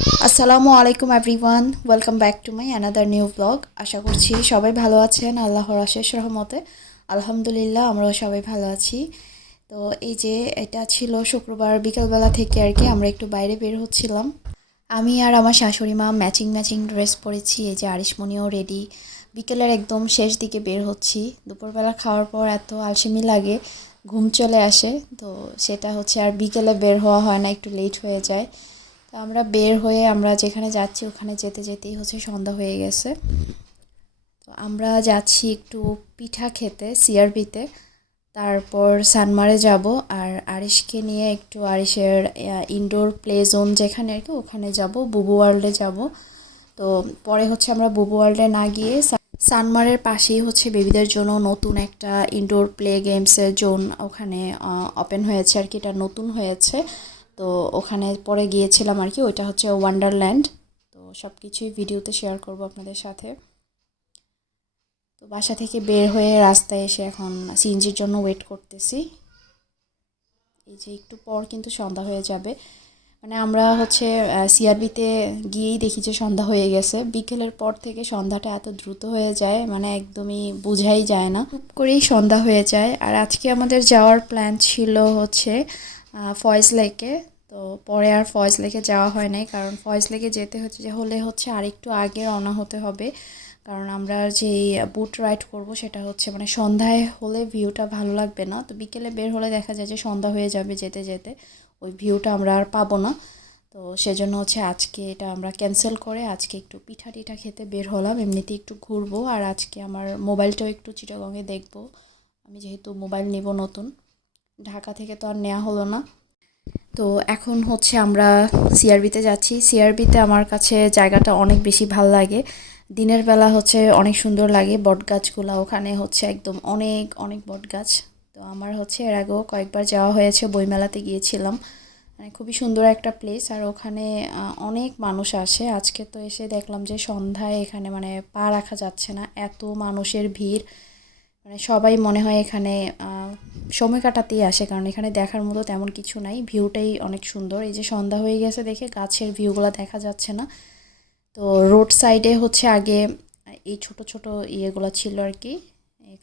আসসালামু আলাইকুম everyone, welcome back to my another new blog. আশা করছি সবাই ভালো আছেন, আল্লাহর আশেষ রহমতে। আলহামদুলিল্লাহ, আমরাও সবাই ভালো আছি। তো এই যে এটা ছিল শুক্রবার বিকালবেলা থেকে আর কি, আমরা একটু বাইরে বের হচ্ছিলাম। আমি আর আমার শাশুড়ি মা ম্যাচিং ম্যাচিং ড্রেস পরেছি, এই যে আরিশমণিও রেডি বিকেলের একদম শেষ দিকে বের হচ্ছি। দুপুরবেলা খাওয়ার পর এত আলসেমি লাগে, ঘুম চলে আসে। তো সেটা হচ্ছে আর বিকেলে বের হওয়া হয় না, একটু লেট হয়ে যায়। তো আমরা বের হয়ে আমরা যেখানে যাচ্ছি ওখানে যেতে যেতেই হচ্ছে সন্ধ্যা হয়ে গেছে। তো আমরা যাচ্ছি একটু পিঠা খেতে সিআরবিতে তারপর সানমারে যাব আর আরিশকে নিয়ে একটু আরিশের ইনডোর প্লে জোন যেখানে আর কি, ওখানে যাব, বুবু ওয়ার্ল্ডে যাব। তো পরে হচ্ছে আমরা বুবু ওয়ার্ল্ডে না গিয়ে সানমারের পাশেই হচ্ছে বেবিদের জন্য নতুন একটা ইনডোর প্লে গেমসের জোন ওখানে ওপেন হয়েছে আর কি, এটা নতুন হয়েছে। তো ওখানে পরে গিয়েছিলাম আর কি, ওইটা হচ্ছে ওয়ান্ডারল্যান্ড তো সব কিছুই ভিডিওতে শেয়ার করব আপনাদের সাথে। তো বাসা থেকে বের হয়ে রাস্তায় এসে এখন সিএনজির জন্য ওয়েট করতেছি। এই যে একটু পর কিন্তু সন্ধ্যা হয়ে যাবে। মানে আমরা হচ্ছে সিআরবিতে গিয়েই দেখি যে সন্ধ্যা হয়ে গেছে। বিকেলের পর থেকে সন্ধ্যাটা এত দ্রুত হয়ে যায় মানে একদমই বোঝাই যায় না। খুব করেই সন্ধ্যা হয়ে যায়। আর আজকে আমাদের যাওয়ার প্ল্যান ছিল হচ্ছে ফয়েজ লেকে। তো পরে আর ফয়েজ লেকে যাওয়া হয় নাই, কারণ ফয়েজ লেকে যেতে হচ্ছে, যে হলে হচ্ছে আরেকটু আগে রওনা হতে হবে। কারণ আমরা যে বুট রাইড করব সেটা হচ্ছে মানে সন্ধ্যায় হলে ভিউটা ভালো লাগবে না। তো বিকেলে বের হলে দেখা যায় যে সন্ধ্যা হয়ে যাবে যেতে যেতে। ওই ভিউটা আমরা আর পাবো না। তো সেজন্য হচ্ছে আজকে এটা আমরা ক্যান্সেল করে আজকে একটু পিঠা টিঠা খেতে বের হলাম। এমনিতে একটু ঘুরবো আর আজকে আমার মোবাইলটাও একটু চিটাগঙে দেখব। আমি যেহেতু মোবাইল নিব নতুন, ঢাকা থেকে তো আর নেওয়া হলো না। তো এখন হচ্ছে আমরা সিআরবিতে যাচ্ছি। সিআরবিতে আমার কাছে জায়গাটা অনেক বেশি ভালো লাগে। দিনের বেলা হচ্ছে অনেক সুন্দর লাগে বটগাছগুলো। ওখানে হচ্ছে একদম অনেক অনেক বটগাছ। তো আমার হচ্ছে এর আগেও কয়েকবার যাওয়া হয়েছে, বইমেলাতে গিয়েছিলাম। মানে খুবই সুন্দর একটা প্লেস আর ওখানে অনেক মানুষ আসে। আজকে তো এসে দেখলাম যে সন্ধ্যায় এখানে মানে পা রাখা যাচ্ছে না। এত মানুষের ভিড়। মানে সবাই মনে হয় এখানে সময় কাটাতেই আসে, কারণ এখানে দেখার মতো তেমন কিছু নাই। ভিউটাই অনেক সুন্দর। এই যে সন্ধ্যা হয়ে গেছে দেখে গাছের ভিউগুলো দেখা যাচ্ছে না। তো রোড সাইডে হচ্ছে আগে এই ছোট ছোট ইয়েগুলো ছিল আর কি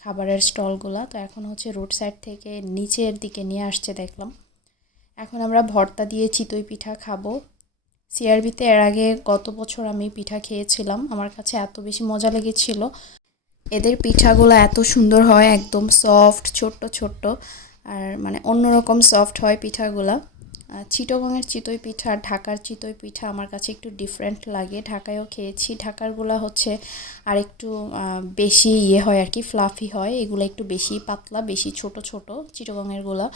খাবারের স্টলগুলো। তো এখন হচ্ছে রোড সাইড থেকে নিচের দিকে নিয়ে আসছে দেখলাম। এখন আমরা ভর্তা দিয়ে চিতই পিঠা খাব। সিআরবিতে এর আগে গত বছর আমি পিঠা খেয়েছিলাম। আমার কাছে এত বেশি মজা লেগেছিল। এদের পিঠাগুলো এত সুন্দর হয়, একদম সফট ছোট্ট ছোট্ট। আর মানে অন্যরকম সফট হয় পিঠাগুলা। চিটগংয়ের চিতই পিঠা আর ঢাকার চিতই পিঠা আমার কাছে একটু ডিফারেন্ট লাগে। ঢাকায়ও খেয়েছি। ঢাকারগুলা হচ্ছে আর একটু বেশি ইয়ে হয় আর কি ফ্লাফি হয়। এগুলো একটু বেশি পাতলা, বেশি ছোট ছোট চিটগংয়েরগুলা।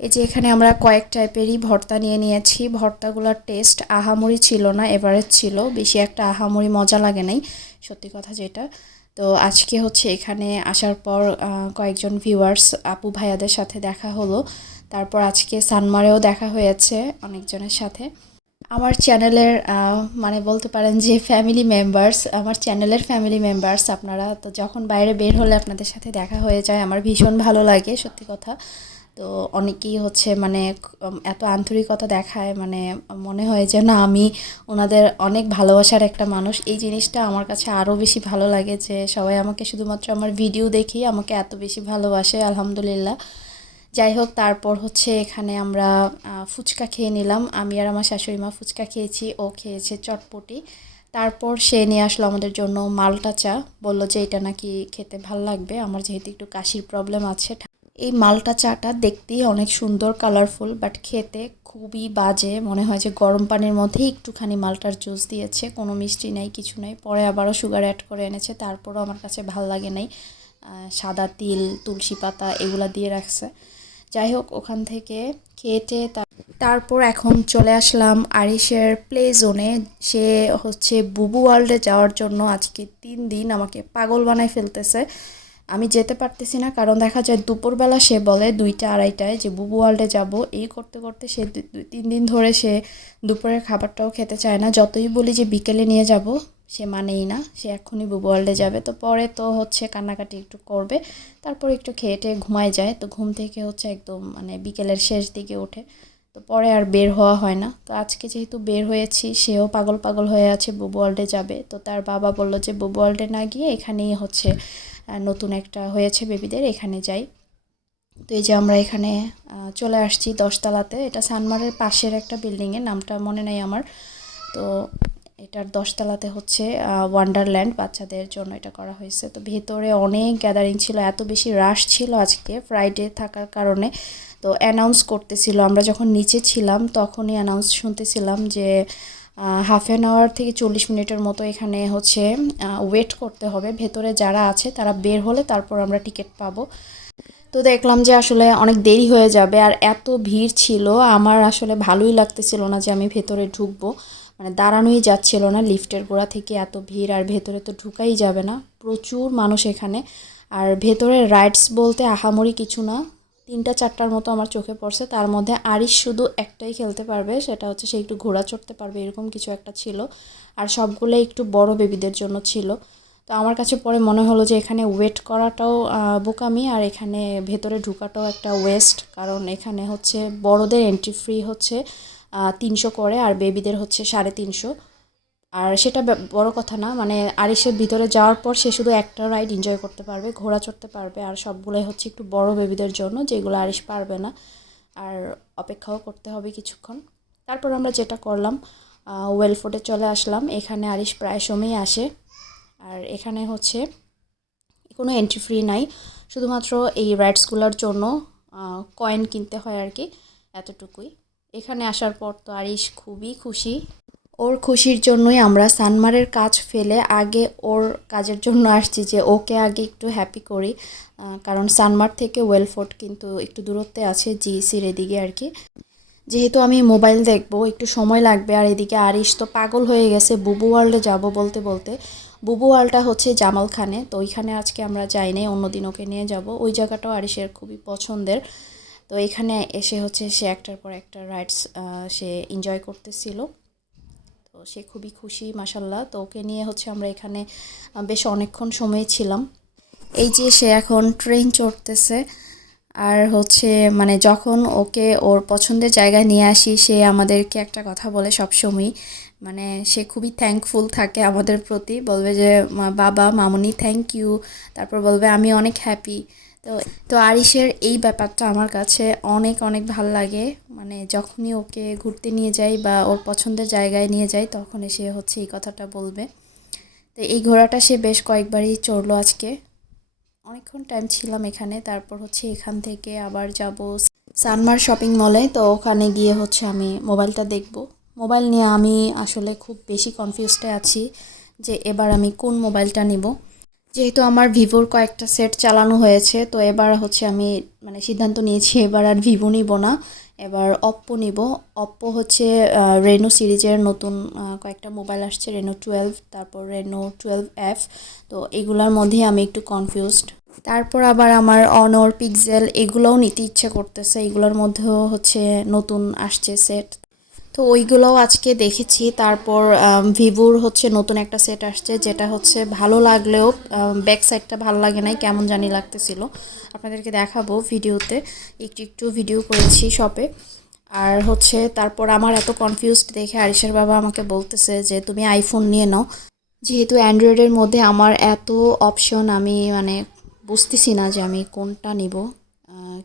এই যে এখানে আমরা কয়েক টাইপেরই ভর্তা নিয়ে নিয়েছি। ভর্তাগুলোর টেস্ট আহামরি ছিল না এভারেজ ছিল। বেশি একটা আহামরি মজা লাগে নাই, সত্যি কথা যেটা। তো আজকে হচ্ছে এখানে আসার পর কয়েকজন ভিউয়ার্স আপু ভাইয়াদের সাথে দেখা হলো। তারপর আজকে সানমারেও দেখা হয়েছে অনেকজনের সাথে। আমার চ্যানেলের মানে বলতে পারেন যে ফ্যামিলি মেম্বার্স আমার চ্যানেলের ফ্যামিলি মেম্বার্স আপনারা তো যখন বাইরে বের হলে আপনাদের সাথে দেখা হয়ে যায়, আমার ভীষণ ভালো লাগে, সত্যি কথা। তো অনেকেই হচ্ছে মানে এত আন্তরিকতা দেখায় মানে মনে হয় যে না, আমি ওনাদের অনেক ভালোবাসার একটা মানুষ। এই জিনিসটা আমার কাছে আরও বেশি ভালো লাগে যে সবাই আমাকে শুধুমাত্র আমার ভিডিও দেখেই আমাকে এত বেশি ভালোবাসে, আলহামদুলিল্লাহ। যাই হোক, তারপর হচ্ছে এখানে আমরা ফুচকা খেয়ে নিলাম। আমি আর আমার শাশুড়ি মা ফুচকা খেয়েছি, ও খেয়েছে চটপটি। তারপর সে নিয়ে আসলো আমাদের জন্য মালটা চা। বলল যে, এটা নাকি খেতে ভালো লাগবে, আমার যেহেতু একটু কাশির প্রবলেম আছে এই মালটা চাটা দেখতেই অনেক সুন্দর কালারফুল বাট খেতে খুবই বাজে। মনে হয় যে গরম পানির মধ্যে একটুখানি মালটার জুস দিয়েছে, কোনো মিষ্টি নেই, কিছু নাই। পরে আবারও সুগার অ্যাড করে এনেছে, তারপরও আমার কাছে ভালো লাগে নাই। সাদা তিল, তুলসী পাতা এগুলা দিয়ে রাখছে। যাই হোক, ওখান থেকে খেটে তারপর এখন চলে আসলাম আরিশের প্লে জোনে সে হচ্ছে বুবু ওয়ার্ল্ডে যাওয়ার জন্য আজকে তিন দিন আমাকে পাগল বানায় ফেলতেছে। আমি যেতে পারতেছি না, কারণ দেখা যায় দুপুরবেলা সে বলে দুইটা আড়াইটায় যে, বুবু ওয়ার্ল্ডে যাব। এই করতে করতে সে তিন দিন ধরে সে দুপুরের খাবারটাও খেতে চায় না। যতই বলি যে, বিকেলে নিয়ে যাব, সে মানেই না, সে এক্ষুনি বুবু ওয়ার্ল্ডে যাবে। তো পরে তো হচ্ছে কান্নাকাটি একটু করবে, তারপর একটু খেয়ে টেয়ে ঘুমায় যায়। তো ঘুম থেকে হচ্ছে একদম মানে বিকেলের শেষ দিকে ওঠে। তো পরে আর বের হওয়া হয় না। তো আজকে যেহেতু বের হয়েছি, সেও পাগল পাগল হয়ে আছে, বুবু ওয়ার্ল্ডে যাবে। তো তার বাবা বলল যে, বুবু ওয়ার্ল্ডে না গিয়ে এখানেই হচ্ছে নতুন একটা হয়েছে বেবিদের, এখানে যাই। তো এই যে আমরা এখানে চলে আসছি দশতলাতে। এটা সানমারের পাশের একটা বিল্ডিংয়ের, নামটা মনে নেই আমার। তো এটার দশতলাতে হচ্ছে ওয়ান্ডারল্যান্ড বাচ্চাদের জন্য এটা করা হয়েছে। তো ভেতরে অনেক গ্যাদারিং ছিল, এত বেশি রাশ ছিল আজকে ফ্রাইডে থাকার কারণে। তো অ্যানাউন্স করতেছিল, আমরা যখন নিচে ছিলাম তখনই অ্যানাউন্স শুনতেছিলাম যে হাফ অ্যান আওয়ার থেকে চল্লিশ মিনিটের মতো এখানে হচ্ছে ওয়েট করতে হবে। ভেতরে যারা আছে তারা বের হলে তারপর আমরা টিকিট পাবো। তো দেখলাম যে আসলে অনেক দেরি হয়ে যাবে আর এত ভিড় ছিল, আমার আসলে ভালোই লাগতেছিল না যে আমি ভেতরে ঢুকবো। মানে দাঁড়ানোই যাচ্ছিল না লিফটের গোড়া থেকে এত ভিড় আর ভেতরে তো ঢুকাই যাবে না। প্রচুর মানুষ এখানে। আর ভেতরে রাইডস বলতে আহামরি কিছু না। তিনটা চারটার মতো আমার চোখে পড়ছে। তার মধ্যে আরিশ শুধু একটাই খেলতে পারবে, সেটা হচ্ছে সে একটু ঘোড়া চড়তে পারবে, এরকম কিছু একটা ছিল। আর সবগুলোই একটু বড় বেবিদের জন্য ছিল। তো আমার কাছে পরে মনে হলো যে এখানে ওয়েট করাটাও বোকামি, আর এখানে ভেতরে ঢুকাটাও একটা ওয়েস্ট কারণ এখানে হচ্ছে বড়দের এন্ট্রি ফ্রি হচ্ছে। তিনশো করে আর বেবিদের হচ্ছে সাড়ে তিনশো। আর সেটা বড় কথা না মানে আরিসের ভিতরে যাওয়ার পর সে শুধু একটা রাইড এনজয় করতে পারবে, ঘোড়া চড়তে পারবে, আর সবগুলোই হচ্ছে একটু বড় বেবিদের জন্য যেগুলো আরিস পারবে না। আর অপেক্ষাও করতে হবে কিছুক্ষণ। তারপর আমরা যেটা করলাম ওয়েলফোর্ডে চলে আসলাম। এখানে আরিস প্রায় সময়ই আসে। আর এখানে হচ্ছে কোনো এন্ট্রি ফ্রি নাই। শুধুমাত্র এই রাইডসগুলোর জন্য কয়েন কিনতে হয় আর কি, এতটুকুই। এখানে আসার পর তো আরিশ খুবই খুশি। ওর খুশির জন্যই আমরা সানমারের কাজ ফেলে আগে ওর কাজের জন্য আসছি যে ওকে আগে একটু হ্যাপি করি। কারণ সানমার থেকে ওয়েলফোর্ট কিন্তু একটু দূরত্বে আছে, জিইসির এদিকে আর কি। যেহেতু আমি মোবাইল দেখব, একটু সময় লাগবে। আর এদিকে আরিশ তো পাগল হয়ে গেছে, বুবু ওয়ার্ল্ডে যাব বলতে বলতে। বুবু ওয়ার্ল্ডটা হচ্ছে জামাল খানে তো ওইখানে আজকে আমরা যাই নাই, অন্যদিন ওকে নিয়ে যাব। ওই জায়গাটাও আরিশের খুবই পছন্দের। তো এখানে এসে হচ্ছে সে একটার পর একটা রাইডস সে এনজয় করতেছিল। তো সে খুবই খুশি মাসাল্লাহ তো ওকে নিয়ে হচ্ছে আমরা এখানে বেশ অনেকক্ষণ সময় ছিলাম। এই যে সে এখন ট্রেন চড়তেছে, আর হচ্ছে মানে যখন ওকে ওর পছন্দের জায়গায় নিয়ে আসি, সে আমাদেরকে একটা কথা বলে সবসময় মানে সে খুবই থ্যাঙ্কফুল থাকে আমাদের প্রতি। বলবে যে বাবা, মামনি থ্যাংক ইউ তারপর বলবে, আমি অনেক হ্যাপি তো তো আরিশের এই ব্যাপারটা আমার কাছে অনেক অনেক ভালো লাগে। মানে যখনই ওকে ঘুরতে নিয়ে যাই বা ওর পছন্দের জায়গায় নিয়ে যাই, তখন সে হচ্ছে এই কথাটা বলবে। তো এই ঘোড়াটা সে বেশ কয়েকবারই চড়লো আজকে। অনেকক্ষণ টাইম ছিলাম এখানে, তারপর হচ্ছে এখান থেকে আবার যাব সানমার শপিং মলে। তো ওখানে গিয়ে হচ্ছে আমি মোবাইলটা দেখব। মোবাইল নিয়ে আমি আসলে খুব বেশি কনফিউজডে আছি যে এবার আমি কোন মোবাইলটা নিব। যেহেতু আমার ভিভোর কয়েকটা সেট চালানো হয়েছে, তো এবার হচ্ছে আমি মানে সিদ্ধান্ত নিয়েছি এবার আর ভিভো নিব না, এবার অপ্পো নিব। অপ্পো হচ্ছে রেনো সিরিজের নতুন কয়েকটা মোবাইল আসছে রেনো টুয়েলভ তারপর রেনো টুয়েলভ এফ তো এগুলার মধ্যে আমি একটু কনফিউজড তারপর আবার আমার অনর পিক্সেল এগুলোও নিতে ইচ্ছে করতেছে, এগুলোর মধ্যেও হচ্ছে নতুন আসছে সেট তো ওইগুলোও আজকে দেখেছি। তারপর ভিভোর হচ্ছে নতুন একটা সেট আসছে, যেটা হচ্ছে ভালো লাগলেও ব্যাক সাইডটা ভালো লাগে নাই, কেমন জানি লাগতেছিল। আপনাদেরকে দেখাবো ভিডিওতে। একটু একটু ভিডিও করেছি শপে আর হচ্ছে, তারপর আমার এত কনফিউজড দেখে আরিশের বাবা আমাকে বলতেছে যে, তুমি আইফোন নিয়ে নাও। যেহেতু অ্যান্ড্রয়েডের মধ্যে আমার এত অপশন আমি মানে বুঝতেছি না যে আমি কোনটা নিব।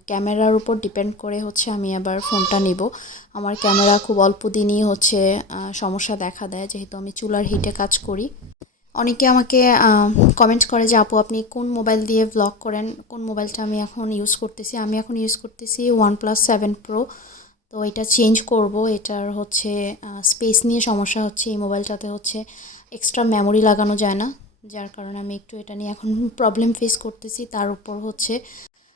ক্যামেরার উপর ডিপেন্ড করে হচ্ছে আমি আবার ফোনটা নিব। আমার ক্যামেরা খুব অল্প দিনই হচ্ছে সমস্যা দেখা দেয় যেহেতু আমি চুলার হিটে কাজ করি। অনেকে আমাকে কমেন্ট করে যে, আপু, আপনি কোন মোবাইল দিয়ে ব্লগ করেন? কোন মোবাইলটা আমি এখন ইউজ করতেছি? আমি এখন ইউজ করতেছি ওয়ান প্লাস সেভেন প্রো তো এটা চেঞ্জ করব, এটার হচ্ছে স্পেস নিয়ে সমস্যা হচ্ছে, এই মোবাইলটাতে হচ্ছে এক্সট্রা মেমোরি লাগানো যায় না। যার কারণে আমি একটু এটা নিয়ে এখন প্রবলেম ফেস করতেছি। তার উপর হচ্ছে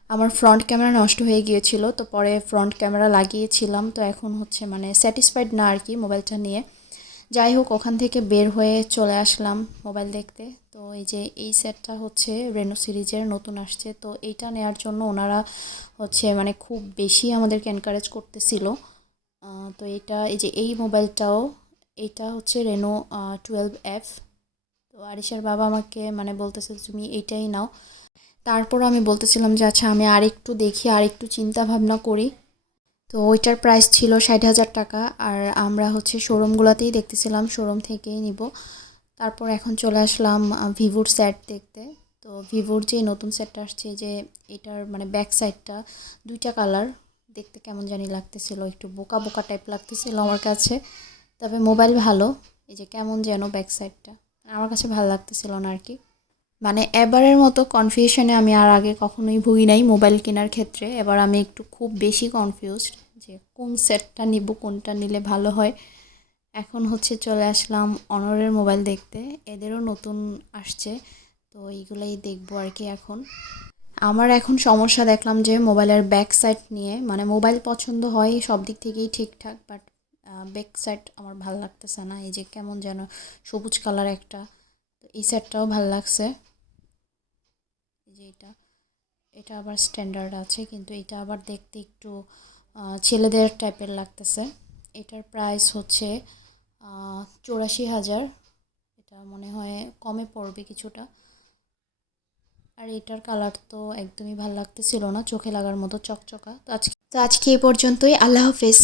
আমার ফ্রন্ট ক্যামেরা নষ্ট হয়ে গিয়েছিল, তো পরে ফ্রন্ট ক্যামেরা লাগিয়েছিলাম, তো এখন হচ্ছে মানে স্যাটিসফাইড না আর কি মোবাইলটা নিয়ে। যাই হোক, ওখান থেকে বের হয়ে চলে আসলাম মোবাইল দেখতে। তো এই যে এই সেটটা হচ্ছে রেনো সিরিজের, নতুন আসছে। তো এইটা নেওয়ার জন্য ওনারা হচ্ছে মানে খুব বেশি আমাদেরকে এনকারেজ করতেছিল। তো এটা এই যে এই মোবাইলটাও, এইটা হচ্ছে রেনো টুয়েলভ এফ তো আরিশার বাবা আমাকে মানে বলতেছে, তুমি এইটাই নাও। তারপর আমি বলতেছিলাম যে আচ্ছা আমি আরেকটু দেখি, আরেকটু চিন্তা ভাবনা করি। তো ওইটার প্রাইস ছিল ষাট হাজার টাকা। আর আমরা হচ্ছে শোরুমগুলোতেই দেখতেছিলাম শোরুম থেকেই নিব। তারপর এখন চলে আসলাম ভিভোর সেট দেখতে। তো ভিভোর যে নতুন সেটটা আসছে, যে এটার মানে ব্যাক সাইডটা দুইটা কালার দেখতে কেমন জানি লাগতেছিল, একটু বোকা বোকা টাইপ লাগতেছিল আমার কাছে। তবে মোবাইল ভালো, এই যে কেমন যেন ব্যাক সাইডটা আমার কাছে ভালো লাগতেছিল না আর কি। মানে এবারের মতো কনফিউশনে আমি আর আগে কখনোই ভুগি নাই মোবাইল কেনার ক্ষেত্রে। এবার আমি একটু খুব বেশি কনফিউজড যে কোন সেটটা নিব, কোনটা নিলে ভালো হয়। এখন হচ্ছে চলে আসলাম অনরের মোবাইল দেখতে। এদেরও নতুন আসছে, তো এইগুলাই দেখব আর কি এখন। আমার এখন সমস্যা দেখলাম যে মোবাইলের ব্যাক সাইড নিয়ে মানে মোবাইল পছন্দ হয় সব দিক থেকেই ঠিকঠাক বাট ব্যাক সাইড আমার ভালো লাগতেছে না। এই যে কেমন যেন সবুজ কালার একটা, তো এই সেটটাও ভালো লাগছে। এটা এটা আবার স্ট্যান্ডার্ড আছে, কিন্তু এটা আবার দেখতে একটু ছেলেদের টাইপের লাগতেছে। এটার প্রাইস হচ্ছে চৌরাশি হাজার। এটা মনে হয় কমে পড়বে কিছুটা। আর এটার কালার তো একদমই ভালো লাগতেছিল না, চোখে লাগার মতো চকচকা। তো আজকে তো আজকে এ পর্যন্তই, আল্লাহ হাফেজ।